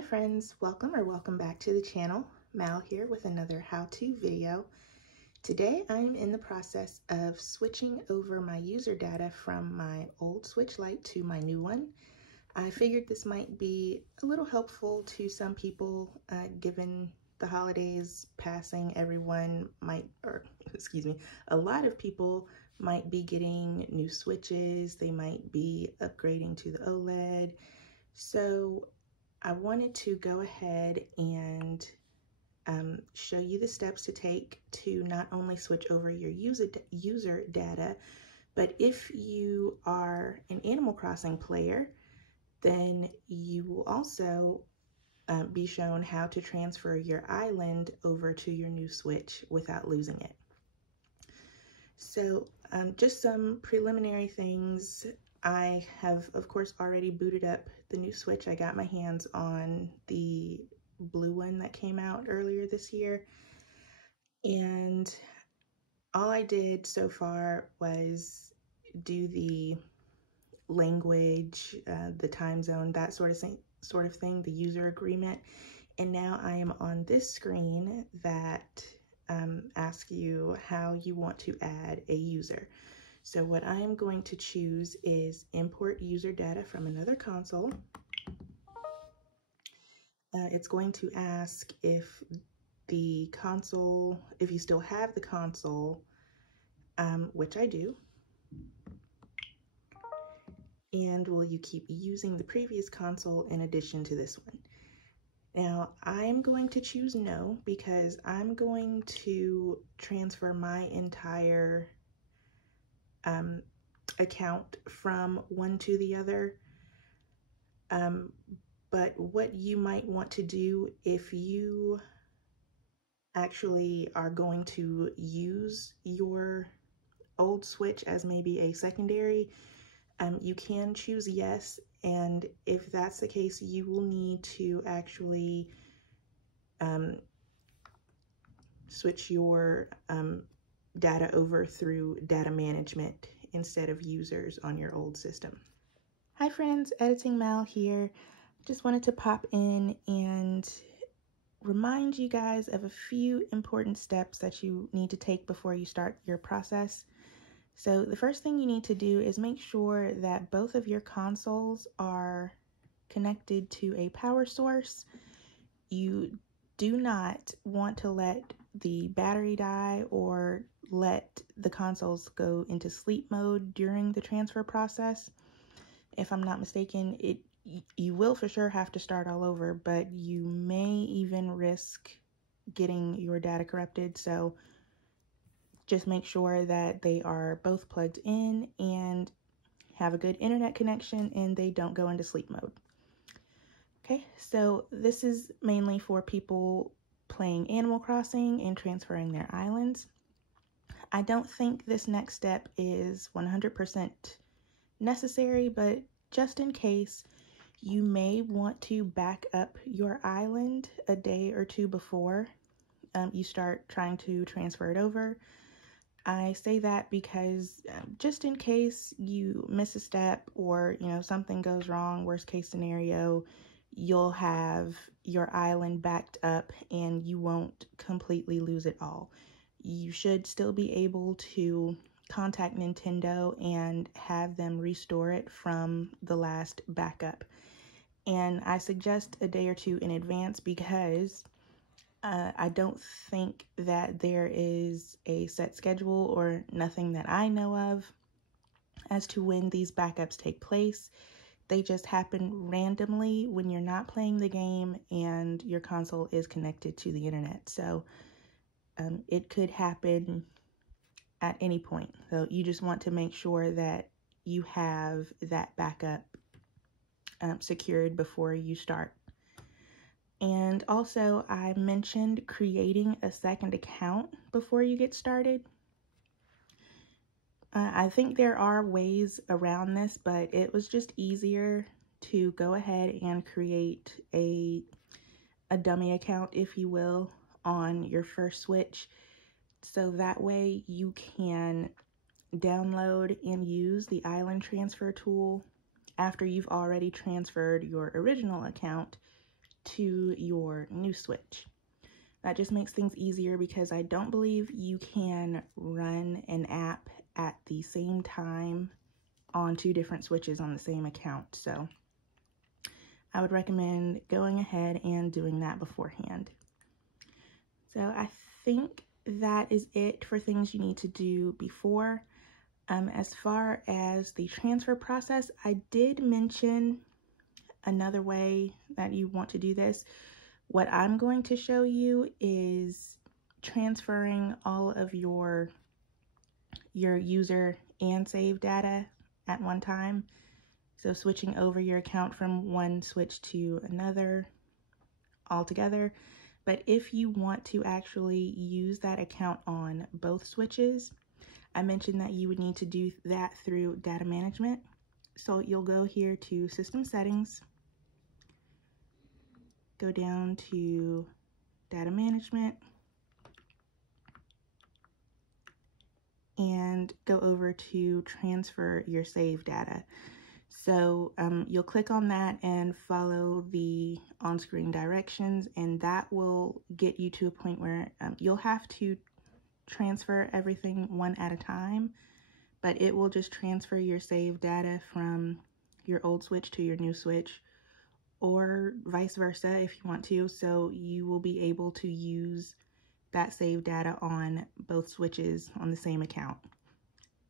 Hi friends, welcome back to the channel. Mal here with another how-to video. Today I'm in the process of switching over my user data from my old Switch Lite to my new one. I figured this might be a little helpful to some people given the holidays passing. A lot of people might be getting new switches. They might be upgrading to the OLED. So I wanted to go ahead and show you the steps to take to not only switch over your user data, but if you are an Animal Crossing player, then you will also be shown how to transfer your island over to your new Switch without losing it. So just some preliminary things. I have, of course, already booted up the new Switch. I got my hands on the blue one that came out earlier this year. And all I did so far was do the language, the time zone, that sort of thing, the user agreement. And now I am on this screen that asks you how you want to add a user. So what I am going to choose is import user data from another console. It's going to ask if the console, if you still have the console, which I do, and will you keep using the previous console in addition to this one? Now, I'm going to choose no because I'm going to transfer my entire account from one to the other. But what you might want to do if you actually are going to use your old Switch as maybe a secondary, you can choose yes, and if that's the case, you will need to actually switch your data over through data management instead of users on your old system. Hi friends, Editing Mal here. Just wanted to pop in and remind you guys of a few important steps that you need to take before you start your process. So the first thing you need to do is make sure that both of your consoles are connected to a power source. You do not want to let the battery die or let the consoles go into sleep mode during the transfer process. If I'm not mistaken, you will for sure have to start all over, but you may even risk getting your data corrupted. So just make sure that they are both plugged in and have a good internet connection and they don't go into sleep mode. Okay, so this is mainly for people playing Animal Crossing and transferring their islands. I don't think this next step is 100% necessary, but just in case, you may want to back up your island a day or two before you start trying to transfer it over. I say that because just in case you miss a step or something goes wrong, worst case scenario, you'll have your island backed up and you won't completely lose it all. You should still be able to contact Nintendo and have them restore it from the last backup. And I suggest a day or two in advance because I don't think that there is a set schedule or nothing that I know of as to when these backups take place. They just happen randomly when you're not playing the game and your console is connected to the internet. So it could happen at any point. So you just want to make sure that you have that backup secured before you start. And also, I mentioned creating a second account before you get started. I think there are ways around this, but it was just easier to go ahead and create a dummy account, if you will, on your first Switch. So that way you can download and use the island transfer tool after you've already transferred your original account to your new switch. That just makes things easier because I don't believe you can run an app at the same time on 2 different switches on the same account. So I would recommend going ahead and doing that beforehand. So I think that is it for things you need to do before. As far as the transfer process, I did mention another way that you want to do this. What I'm going to show you is transferring all of your user and save data at one time. So switching over your account from one switch to another altogether. But if you want to actually use that account on both switches, I mentioned that you would need to do that through data management. So you'll go here to System Settings, go down to Data Management, and go over to Transfer Your Save Data. So you'll click on that and follow the on-screen directions, and that will get you to a point where you'll have to transfer everything one at a time, but it will just transfer your save data from your old switch to your new switch, or vice versa if you want to. So you will be able to use that save data on both switches on the same account.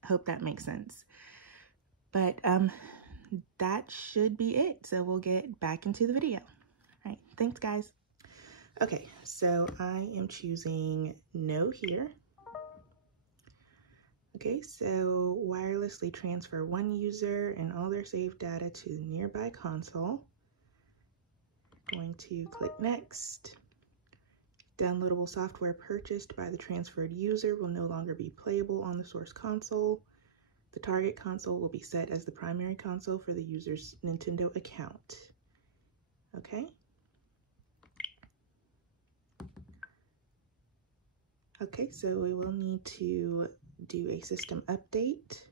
Hope that makes sense. But that should be it. So we'll get back into the video. All right, thanks guys. Okay, so I am choosing no here. Okay, so wirelessly transfer one user and all their saved data to the nearby console. Going to click next. Downloadable software purchased by the transferred user will no longer be playable on the source console. The target console will be set as the primary console for the user's Nintendo account. Okay. Okay, so we will need to do a system update.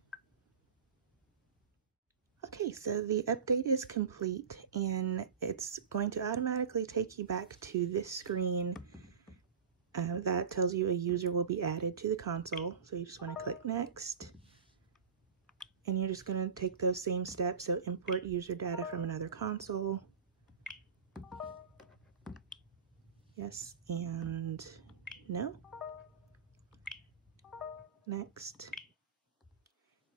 Okay, so the update is complete and it's going to automatically take you back to this screen that tells you a user will be added to the console. So you just want to click next, and you're just going to take those same steps. So import user data from another console. Yes and no. Next,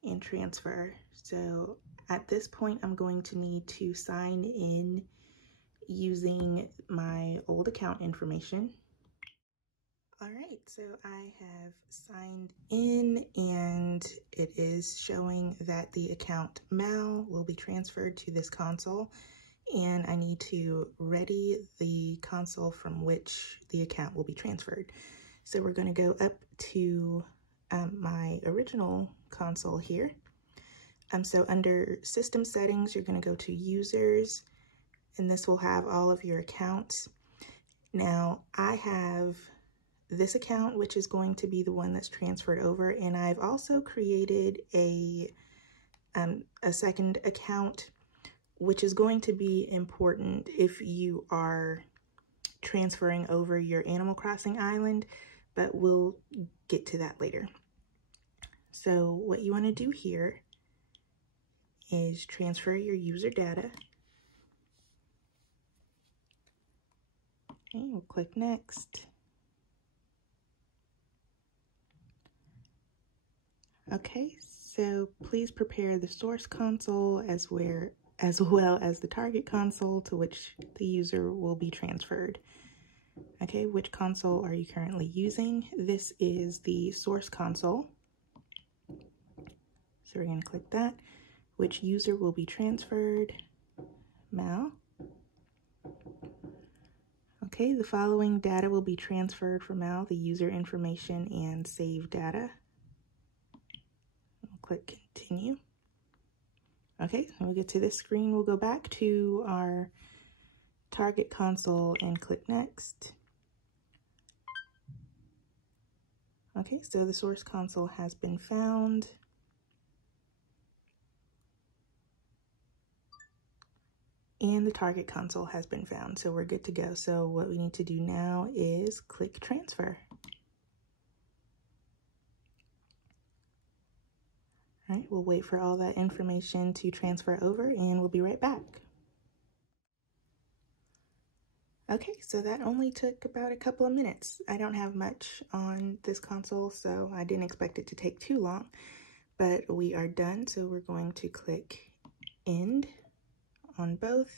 and transfer. So at this point, I'm going to need to sign in using my old account information. All right, so I have signed in and it is showing that the account Mal will be transferred to this console, and I need to ready the console from which the account will be transferred. So we're going to go up to my original console here. So under System Settings, you're going to go to Users, and this will have all of your accounts. Now, I have this account, which is going to be the one that's transferred over, and I've also created a second account, which is going to be important if you are transferring over your Animal Crossing island, but we'll get to that later. So what you want to do here is transfer your user data. Okay, we'll click next. Okay, so please prepare the source console as well as the target console to which the user will be transferred. Okay, which console are you currently using? This is the source console. So we're going to click that. Which user will be transferred? Mal. Okay, the following data will be transferred from Mal: the user information and save data. We'll click continue. Okay, when we get to this screen, we'll go back to our target console and click next. Okay, so the source console has been found. and the target console has been found, so we're good to go. So what we need to do now is click transfer. All right, we'll wait for all that information to transfer over and we'll be right back. Okay, so that only took about a couple of minutes. I don't have much on this console, so I didn't expect it to take too long, but we are done. So we're going to click end on both.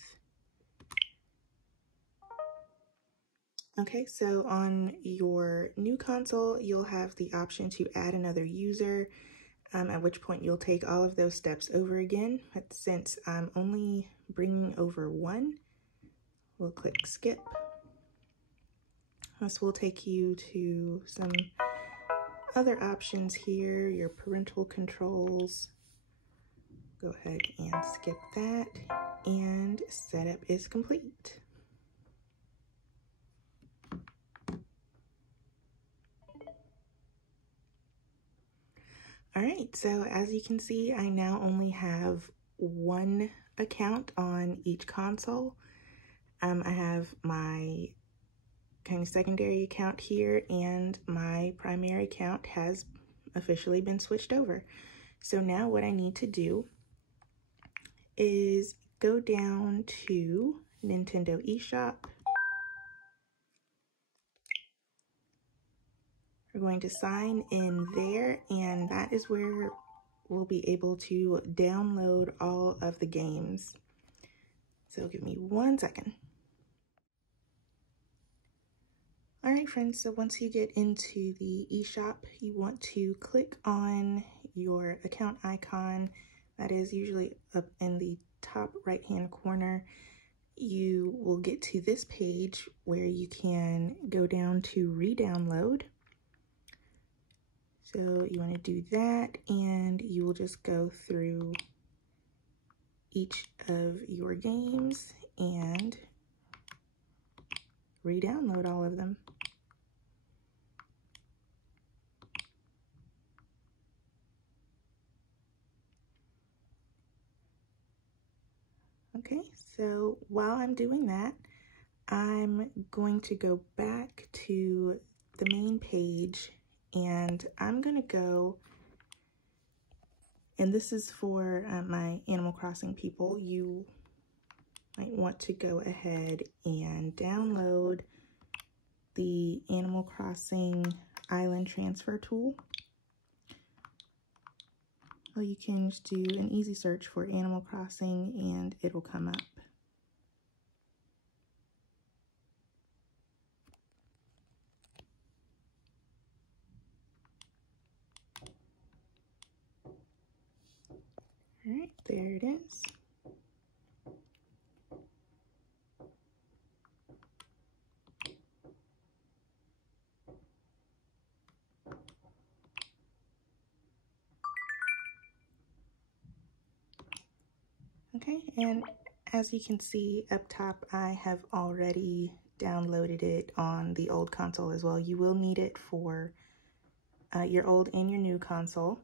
Okay, so on your new console, you'll have the option to add another user, at which point you'll take all of those steps over again. But since I'm only bringing over one, we'll click skip. This will take you to some other options here, your parental controls. Go ahead and skip that, and setup is complete. All right, so as you can see, I now only have one account on each console. I have my kind of secondary account here, and my primary account has officially been switched over. So now what I need to do is go down to Nintendo eShop. We're going to sign in there, and that is where we'll be able to download all of the games. So give me 1 second. All right, friends, so once you get into the eShop, you want to click on your account icon. That is usually up in the top right-hand corner. You will get to this page where you can go down to re-download. So you want to do that, and you will just go through each of your games and re-download all of them. Okay, so while I'm doing that, I'm going to go back to the main page, and I'm going to go, and this is for my Animal Crossing people. You might want to go ahead and download the Animal Crossing Island Transfer tool. Or you can just do an easy search for Animal Crossing and it'll come up. All right, there it is. Okay, and as you can see up top, I have already downloaded it on the old console as well. You will need it for your old and your new console.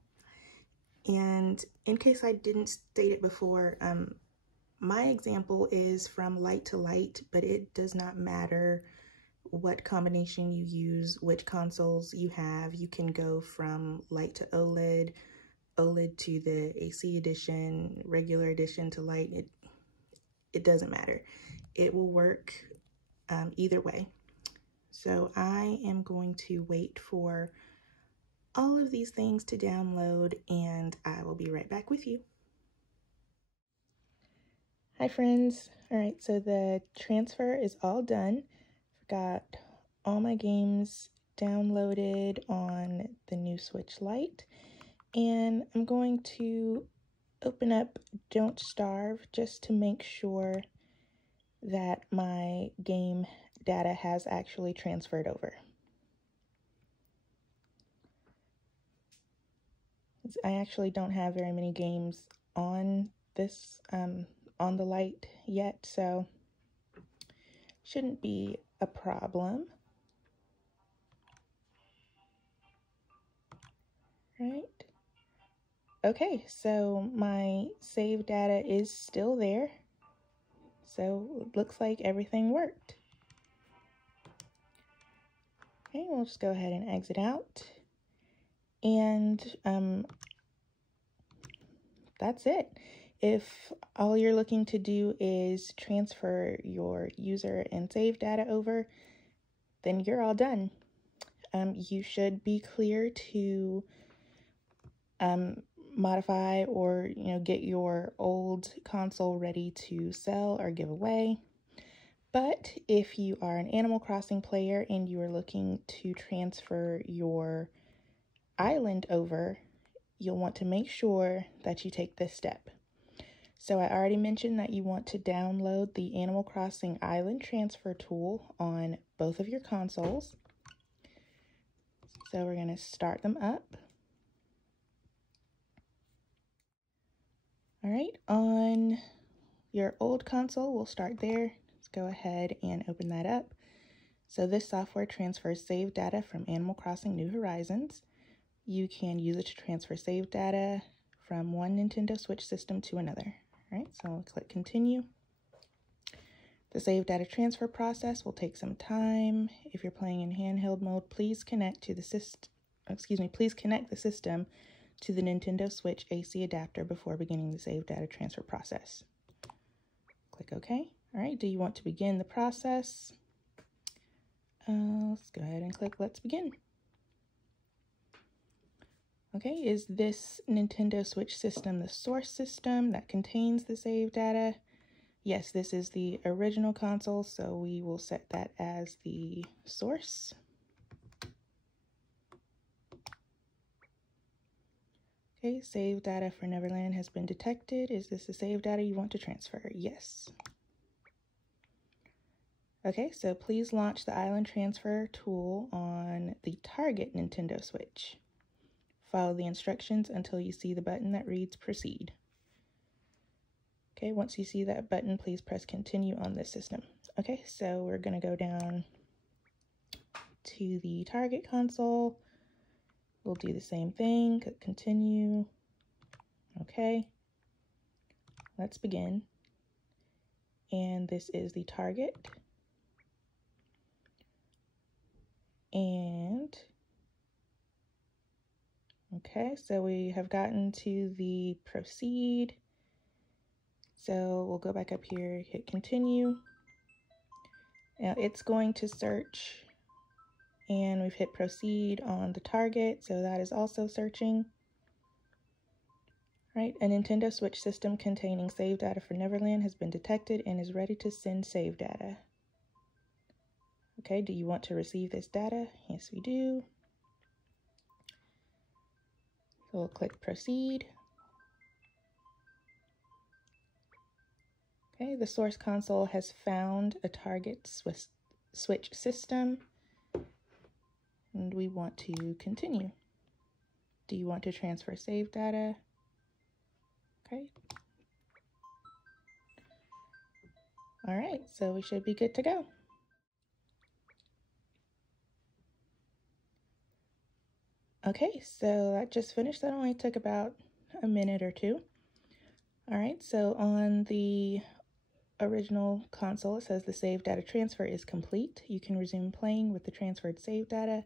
And in case I didn't state it before, my example is from light to light, but it does not matter what combination you use, which consoles you have. You can go from light to OLED, OLED to the AC edition, regular edition to light. It doesn't matter. It will work either way. So I am going to wait for all of these things to download, and I will be right back with you. Hi friends. All right, so the transfer is all done. I've got all my games downloaded on the new Switch Lite, and I'm going to open up Don't Starve just to make sure that my game data has actually transferred over. I actually don't have very many games on this on the Lite yet, so shouldn't be a problem. Right. Okay, so my save data is still there. So it looks like everything worked. Okay, we'll just go ahead and exit out. And that's it. If all you're looking to do is transfer your user and save data over, then you're all done. You should be clear to modify or get your old console ready to sell or give away. But if you are an Animal Crossing player and you are looking to transfer your island over, you'll want to make sure that you take this step. So I already mentioned that you want to download the Animal Crossing Island Transfer tool on both of your consoles. So we're going to start them up. All right, on your old console, we'll start there. Let's go ahead and open that up. So this software transfers saved data from Animal Crossing New Horizons. You can use it to transfer saved data from one Nintendo Switch system to another. All right, so we'll click continue. The save data transfer process will take some time. If you're playing in handheld mode, please connect the system to the Nintendo Switch AC adapter before beginning the save data transfer process. Click OK. All right, do you want to begin the process? Let's go ahead and click Let's Begin. Okay, is this Nintendo Switch system the source system that contains the save data? Yes, this is the original console, so we will set that as the source. Okay, save data for Neverland has been detected. Is this the save data you want to transfer? Yes. Okay, so please launch the Island Transfer tool on the target Nintendo Switch. Follow the instructions until you see the button that reads Proceed. Okay, once you see that button, please press Continue on this system. Okay, so we're going to go down to the target console. We'll do the same thing, click Continue. Okay, let's begin. And this is the target. And okay, so we have gotten to the Proceed. So we'll go back up here, hit Continue. Now it's going to search, and we've hit Proceed on the target, so that is also searching. Right, a Nintendo Switch system containing save data for Neverland has been detected and is ready to send save data. Okay, do you want to receive this data? Yes, we do. So we'll click Proceed. Okay, the source console has found a target Switch system, and we want to continue. Do you want to transfer save data? Okay. All right, so we should be good to go. Okay, so that just finished. That only took about a minute or two. All right, so on the original console, it says the save data transfer is complete. You can resume playing with the transferred save data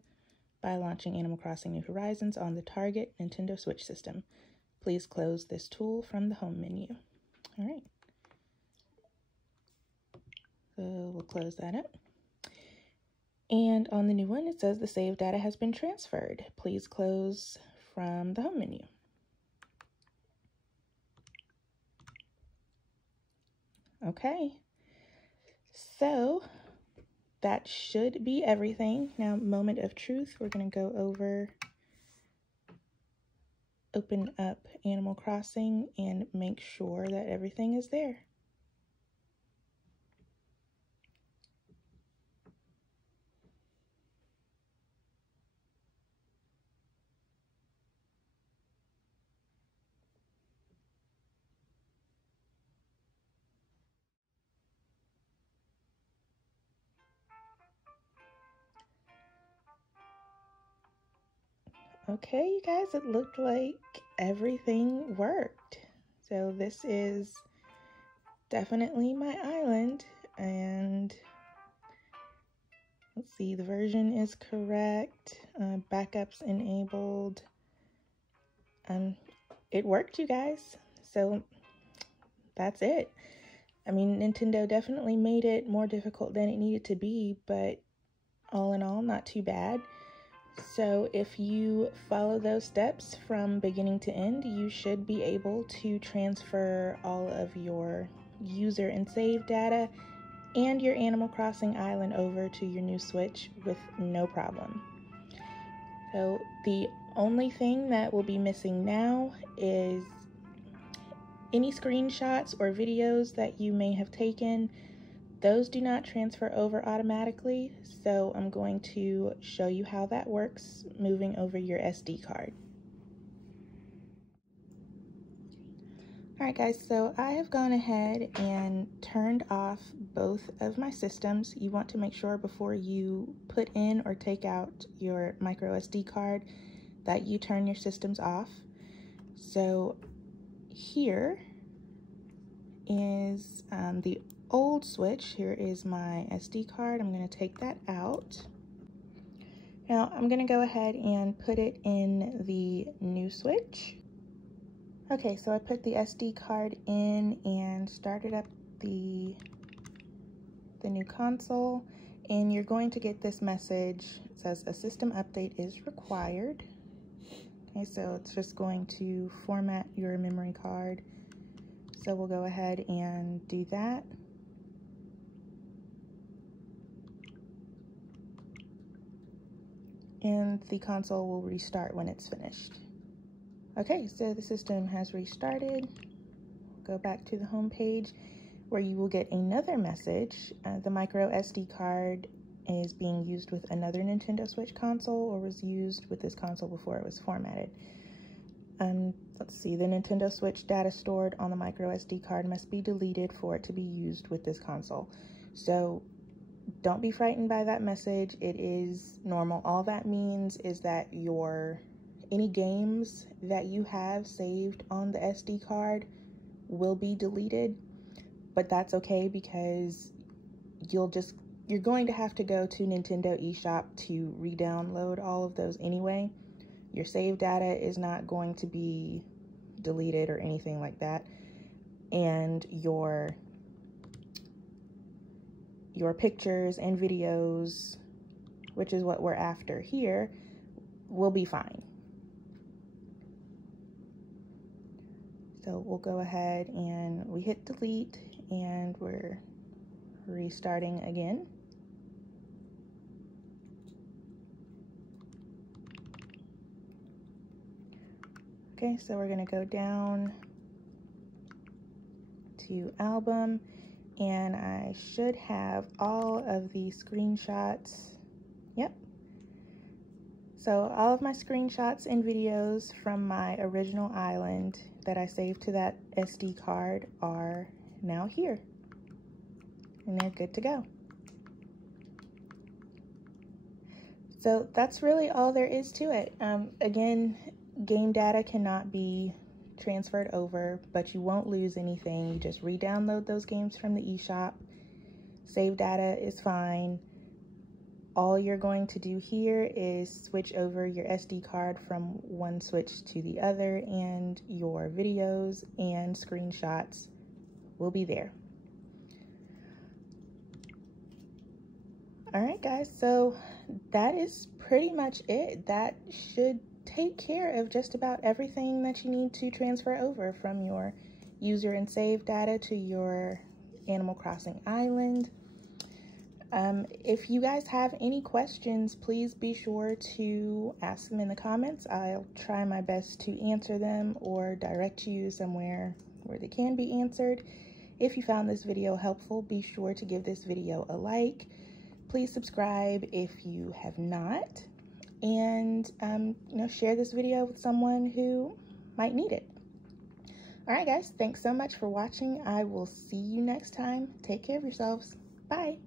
by launching Animal Crossing New Horizons on the target Nintendo Switch system. Please close this tool from the home menu. All right. So we'll close that up. And on the new one, it says the save data has been transferred. Please close from the home menu. Okay. So that should be everything. Now, moment of truth, we're going to go over, open up Animal Crossing and make sure that everything is there. Okay, you guys, it looked like everything worked. So this is definitely my island, and let's see, the version is correct, backups enabled. It worked, you guys. So that's it. I mean, Nintendo definitely made it more difficult than it needed to be, but all in all, not too bad. So if you follow those steps from beginning to end, you should be able to transfer all of your user and save data and your Animal Crossing island over to your new Switch with no problem. So the only thing that will be missing now is any screenshots or videos that you may have taken. Those do not transfer over automatically, so I'm going to show you how that works moving over your SD card. Alright guys, so I have gone ahead and turned off both of my systems. You want to make sure before you put in or take out your MicroSD card that you turn your systems off. So here is the old Switch. Here is my SD card. I'm going to take that out. Now I'm going to go ahead and put it in the new Switch. Okay, so I put the SD card in and started up the new console, and you're going to get this message. It says a system update is required. Okay, so it's just going to format your memory card. So we'll go ahead and do that. And the console will restart when it's finished. Okay, so the system has restarted. Go back to the home page where you will get another message. The micro SD card is being used with another Nintendo Switch console or was used with this console before it was formatted. Let's see, the Nintendo Switch data stored on the micro SD card must be deleted for it to be used with this console. So don't be frightened by that message. It is normal. All that means is that any games that you have saved on the SD card will be deleted, but that's okay because you're going to have to go to Nintendo eShop to re-download all of those anyway. Your save data is not going to be deleted or anything like that, and your pictures and videos, which is what we're after here, will be fine. So we'll go ahead and we hit delete and we're restarting again. Okay, so we're gonna go down to album, and I should have all of the screenshots. Yep. So all of my screenshots and videos from my original island that I saved to that SD card are now here, and they're good to go. So that's really all there is to it. Again, game data cannot be transferred over, but you won't lose anything. You just re-download those games from the eShop. Save data is fine. All you're going to do here is switch over your SD card from one Switch to the other, and your videos and screenshots will be there. All right, guys, so that is pretty much it. That should take care of just about everything that you need to transfer over from your user and save data to your Animal Crossing island. If you guys have any questions, please be sure to ask them in the comments. I'll try my best to answer them or direct you somewhere where they can be answered. If you found this video helpful, be sure to give this video a like. Please subscribe if you have not, and share this video with someone who might need it. All right, guys, thanks so much for watching. I will see you next time. Take care of yourselves. Bye.